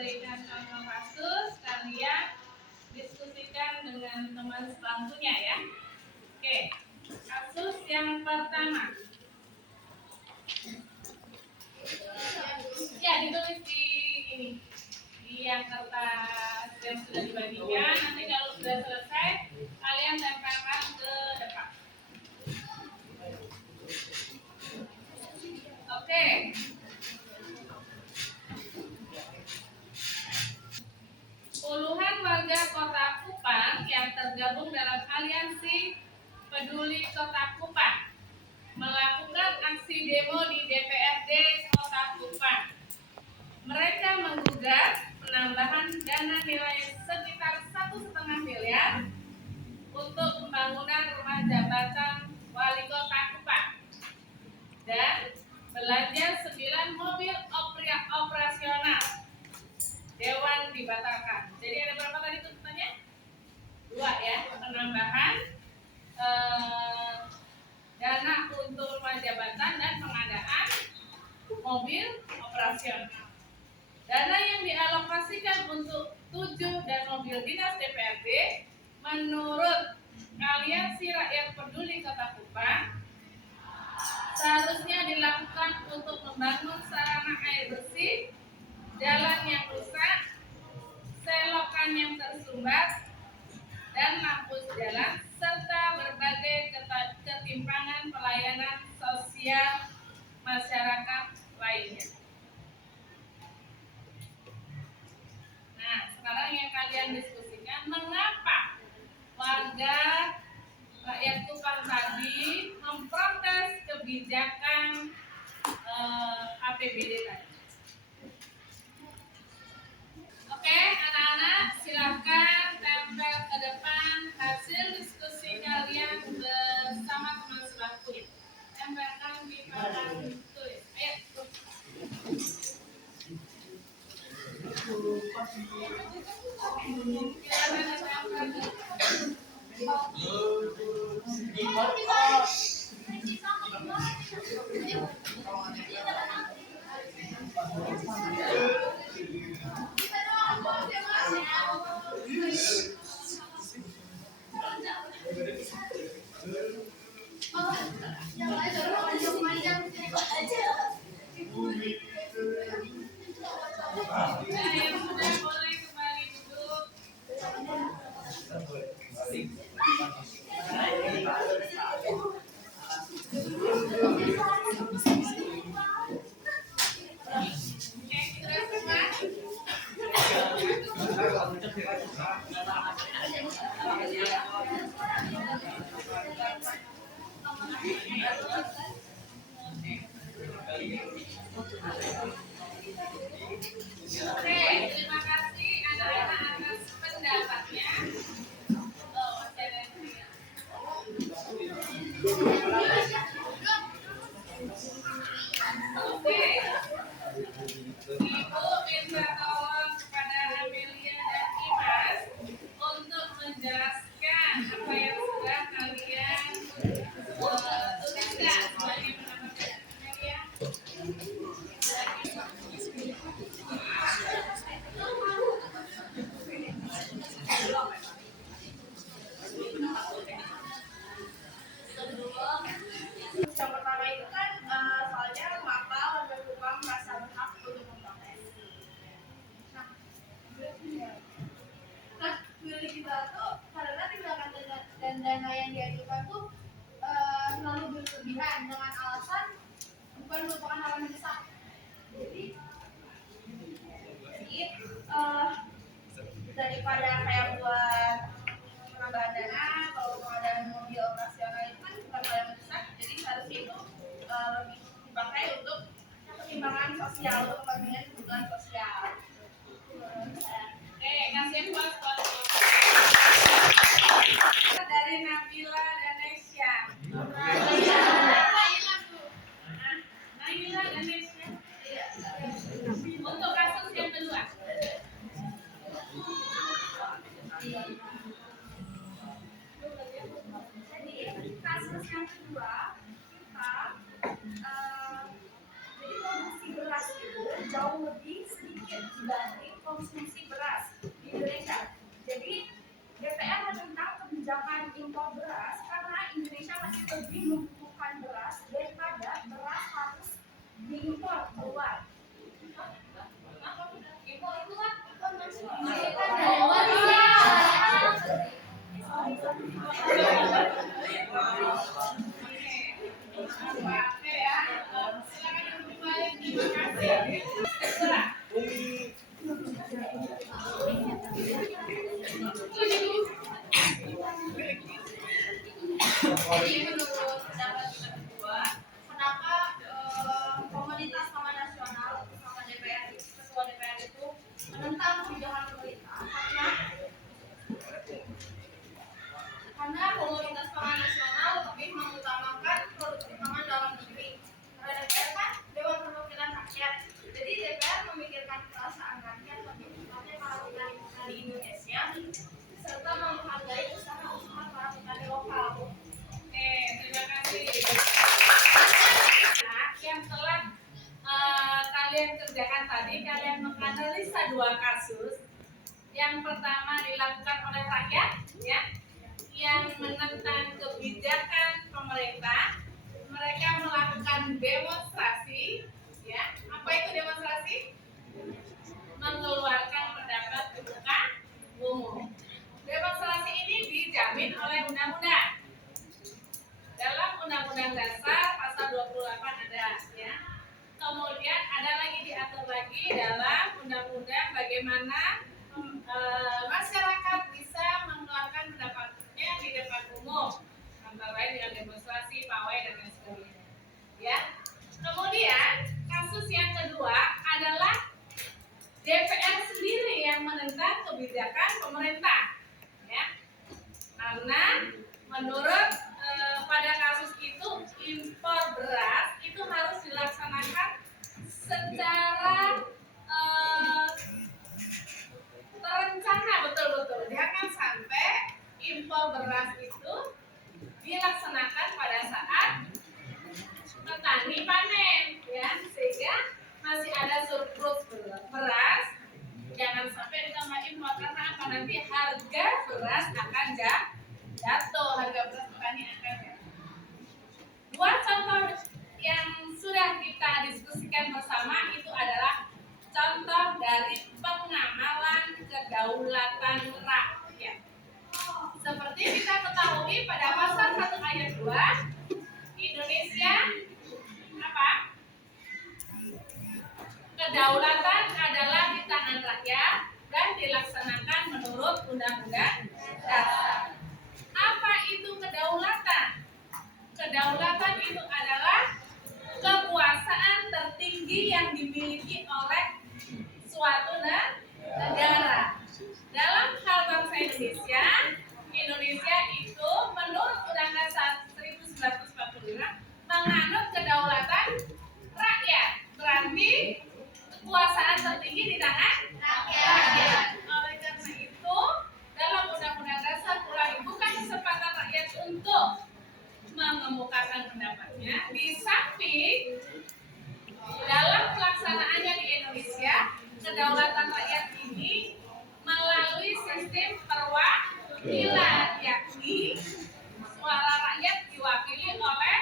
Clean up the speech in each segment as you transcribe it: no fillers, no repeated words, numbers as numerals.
memberikan contoh kasus, kalian diskusikan dengan teman sebangkunya ya. Oke, kasus yang pertama. Ya, ditulis di ini, di yang kertas yang sudah dibagikan. Nanti kalau sudah selesai, kalian tempelkan ke depan. Oke. Puluhan warga Kota Kupang yang tergabung dalam aliansi Peduli Kota Kupang melakukan aksi demo di DPRD Kota Kupang. Mereka menggugat penambahan dana nilai sekitar 1,5 miliar untuk pembangunan rumah jabatan Wali Kota Kupang dan belanja 9 mobil operasional. Dewan dibatalkan. Jadi ada berapa tadi tuntutannya? 2 ya, penambahan dana untuk rumah jabatan dan pengadaan mobil operasional. Dana yang dialokasikan untuk 7 dan mobil dinas DPRD menurut Aliansi Rakyat Peduli Kota Kupang seharusnya dilakukan untuk membangun sarana air bersih, jalan yang rusak, selokan yang tersumbat, dan lampu jalan, serta berbagai ketimpangan pelayanan sosial masyarakat lainnya. Nah, sekarang yang kalian diskusikan, mengapa warga rakyat Kupang tadi memprotes kebijakan APBD tadi? Oke, anak-anak silahkan tempel ke depan hasil diskusi kalian bersama teman sebangku. Tempelkan di papan tulis. Ayo. Yang sudah boleh kembali duduk. Oke, terima kasih anak-anak atas pendapatnya. Masih ada yang tinggal. Oke, Ibu minta tolong kepada Amelia dan Imas untuk menjelaskan apa yang sudah kalian tuliskan. Bagaimana Amelia? Yang pertama itu kan soalnya mengapa warga Kupang merasa berhak untuk memprotes. Nah, milik kita tuh karena tindakan dan dana yang diajukan tuh terlalu berlebihan dengan alasan bukan merupakan hal yang mendesak. Jadi daripada kayak buat penambahan dana, kalau pengadaan mobil operasional itu kan bukan hal yang mendesak, jadi seharusnya itu lebih dipakai untuk pertimbangan sosial, untuk kepentingan kebutuhan sosial. Kasih puas. Dari Nabila dan Nesya. Nabila dan Nesya. Untuk kasus yang kedua. Jadi kasus yang kedua kita jadi produksi beras itu jauh lebih sedikit dibanding konsumsi beras di Indonesia. Jadi DPR menentang kebijakan impor beras karena Indonesia masih lebih membutuhkan beras daripada beras harus diimpor keluar. Impor itu kan dari luar ya. Jadi menurut pendapat kita berdua, kenapa Komunitas Taman Nasional bersama DPR, Ketua DPR itu menentang kebijakan pemerintah? Karena Komunitas Taman Nasional lebih mengutamakan produk pangan dalam negeri. Karena DPR kan Dewan Perwakilan Rakyat, jadi DPR memikirkan perasaan rakyat, lebih tepatnya para petani di Indonesia, serta menghargai usaha-usaha para petani lokal. Terima kasih. Yang telah kalian kerjakan tadi, kalian menganalisa dua kasus. Yang pertama dilakukan oleh rakyat, ya, yang menentang kebijakan pemerintah. Mereka melakukan demonstrasi, ya. Apa itu demonstrasi? Mengeluarkan pendapat di muka umum. Demonstrasi ini dijamin oleh undang-undang. Dalam Undang-Undang Dasar pasal 28 ada, ya. Kemudian ada lagi diatur lagi dalam undang-undang bagaimana masyarakat bisa mengeluarkan pendapatnya di depan umum, antara lain dengan demonstrasi, pawai dan lain sebagainya. Ya. Kemudian kasus yang kedua adalah DPR sendiri yang menentang kebijakan pemerintah, ya. Karena menurut pada kasus itu impor beras itu harus dilaksanakan secara terencana betul-betul. Jangan sampai impor beras itu dilaksanakan pada saat petani panen, ya, sehingga masih ada surplus beras. Jangan sampai ditambah impor karena apa, nanti harga beras akan jatuh, harga beras petani akan jatuh. Dua contoh yang sudah kita diskusikan bersama itu adalah contoh dari pengamalan kedaulatan rakyat. Seperti kita ketahui pada pasal 1 ayat 2, Indonesia apa? Kedaulatan adalah di tangan rakyat dan dilaksanakan menurut Undang-Undang Dasar. Apa itu kedaulatan? Kedaulatan itu adalah kekuasaan tertinggi yang dimiliki oleh suatu negara. Dalam hal bangsa Indonesia, Indonesia itu menurut Undang-Undang Dasar 1945 menganut kedaulatan rakyat. Berarti kekuasaan tertinggi di tangan rakyat. Oleh karena itu, dalam Undang-Undang Dasar pula dibuka kesempatan rakyat untuk mengemukakan pendapatnya. Di samping dalam pelaksanaannya di Indonesia, kedaulatan rakyat ini melalui sistem perwakilan, yakni suara rakyat diwakili oleh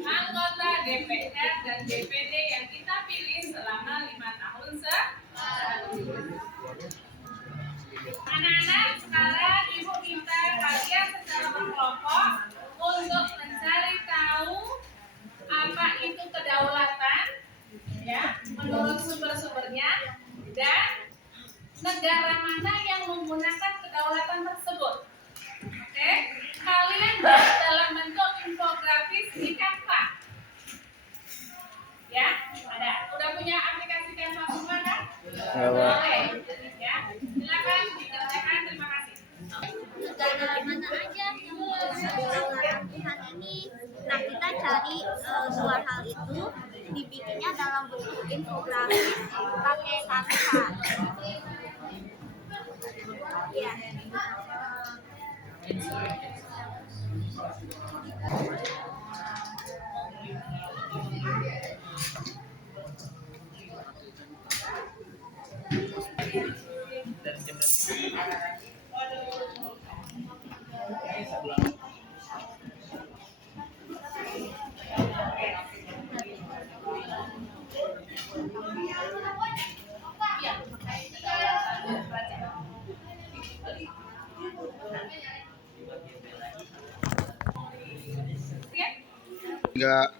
anggota DPR dan DPD yang kita pilih selama 5 tahun Anak-anak, sekarang Ibu minta kalian secara berkelompok untuk mencari tahu apa itu kedaulatan, ya, menurut sumber-sumbernya, dan negara mana yang menggunakan kedaulatan tersebut. Oke, kalian buat dalam bentuk infografis di Canva. Ya, ada. Udah punya aplikasi Canva semua kan? Oke, ya. Silakan dikerjakan. Terima kasih. Negara mana aja yang kedaulatan Tuhan ini. Nah, kita cari dua hal itu, dibikinnya dalam bentuk infografis pakai Canva. Ya. nggak?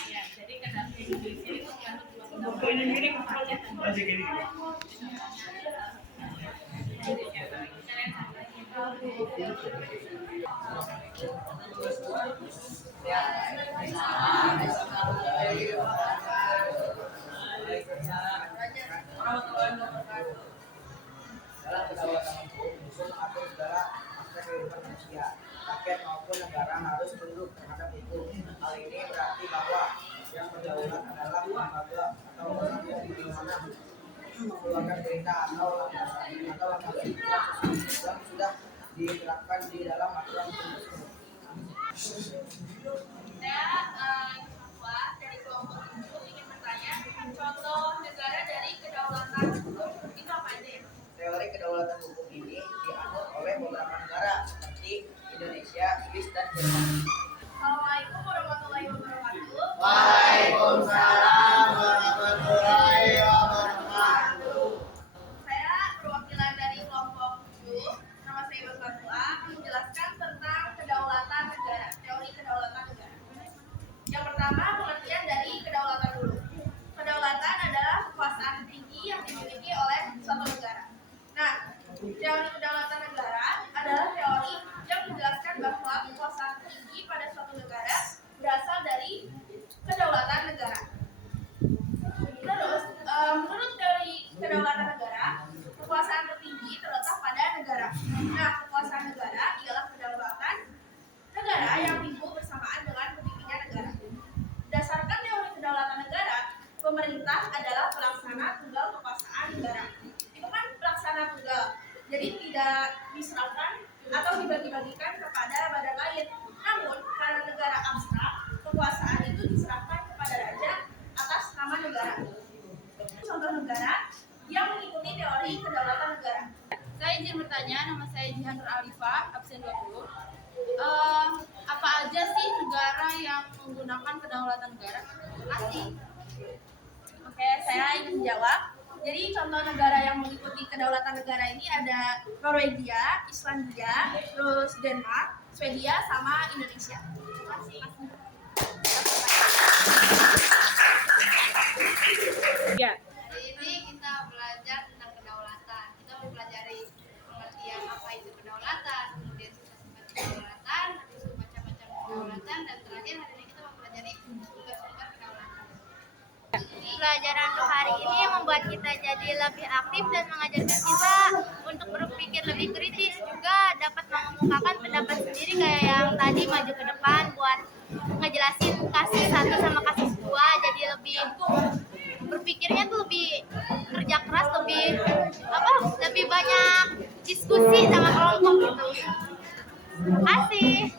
Ya, jadi kenapa Indonesia itu menganut dua Dalam kedaulatan hukum, usul mengatur segala aspek kehidupan manusia, rakyat maupun negara harus tunduk terhadap hukum. Hal ini berarti bahwa yang berdaulat adalah lembaga atau orang yang dimana mengeluarkan perintah atau langkah yang sudah diterapkan di dalam aturan hukum tersebut. Saya mahasiswa dari kelompok 7 ingin bertanya, contoh negara dari kedaulatan hukum itu apa aja ya? Teori kedaulatan hukum ini dianut oleh beberapa negara seperti Indonesia, Swiss, dan Jerman. Assalamualaikum warahmatullahi wabarakatuh. Waalaikumsalam warahmatullahi wabarakatuh. Saya perwakilan dari kelompok 7. Nama saya Basmatua akan menjelaskan tentang kedaulatan negara, teori kedaulatan negara. Yang pertama, pengertian dari kedaulatan dulu. Kedaulatan adalah kekuasaan tinggi yang dimiliki oleh suatu negara. Nah, teori kedaulatan negara adalah teori yang menjelaskan bahwa kekuasaan tinggi pada suatu negara berasal dari kedaulatan negara. Terus, menurut teori kedaulatan negara, kekuasaan tertinggi terletak pada negara. Nah, kekuasaan negara ialah kedaulatan negara yang timbul bersamaan dengan berdirinya negara. Berdasarkan teori kedaulatan negara, pemerintah adalah pelaksana tunggal kekuasaan negara. Itu kan pelaksana tunggal, jadi tidak diserahkan atau dibagi-bagikan kepada badan lain. Namun, karena negara abstrak, kekuasaan itu diserahkan kepada raja atas nama negara. Contoh negara yang mengikuti teori kedaulatan negara. Saya izin bertanya, nama saya Jihan Nur Alifah, absen 20. Apa aja sih negara yang menggunakan kedaulatan negara? Terima kasih. Oke, saya ingin jawab. Jadi contoh negara yang mengikuti kedaulatan negara ini ada Norwegia, Islandia, terus Denmark, Swedia, sama Indonesia. Terima kasih. Ya, Hari ini kita belajar tentang kedaulatan. Kita mempelajari pengertian apa itu kedaulatan, kemudian sifat-sifat kedaulatan, habis itu macam-macam kedaulatan, dan terakhir hari ini kita mempelajari sumber-sumber kedaulatan. Pelajaran untuk hari ini yang membuat kita jadi lebih aktif dan mengajarkan kita untuk berpikir lebih kritis, juga dapat mengemukakan pendapat sendiri kayak yang tadi, maju ke depan buat ngejelasin kasus 1 sama kasus 2, jadi lebih berpikirnya tuh lebih kerja keras, lebih banyak diskusi sama kelompok gitu. Terima kasih.